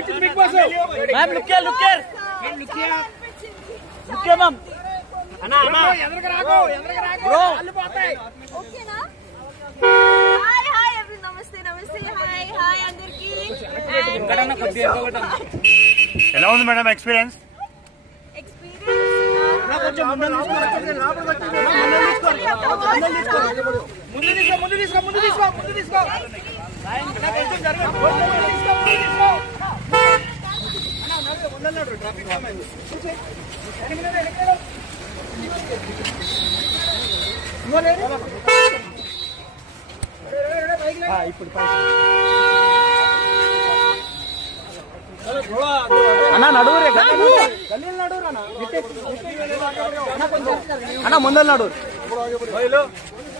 అనిపించింది big boss? Ma'am look here ma'am. అన్నా ఎదరికి రాకు బ్రో అల్లు పోతాయి. ఓకేనా? హాయ్ నమస్తే హాయ్ అందరికి. ఎలా ఉంది మేడం ఎక్స్పీరియన్స్? ముందు తీసుకో అన్నా నడువురే అన్నా ముందర నడువు.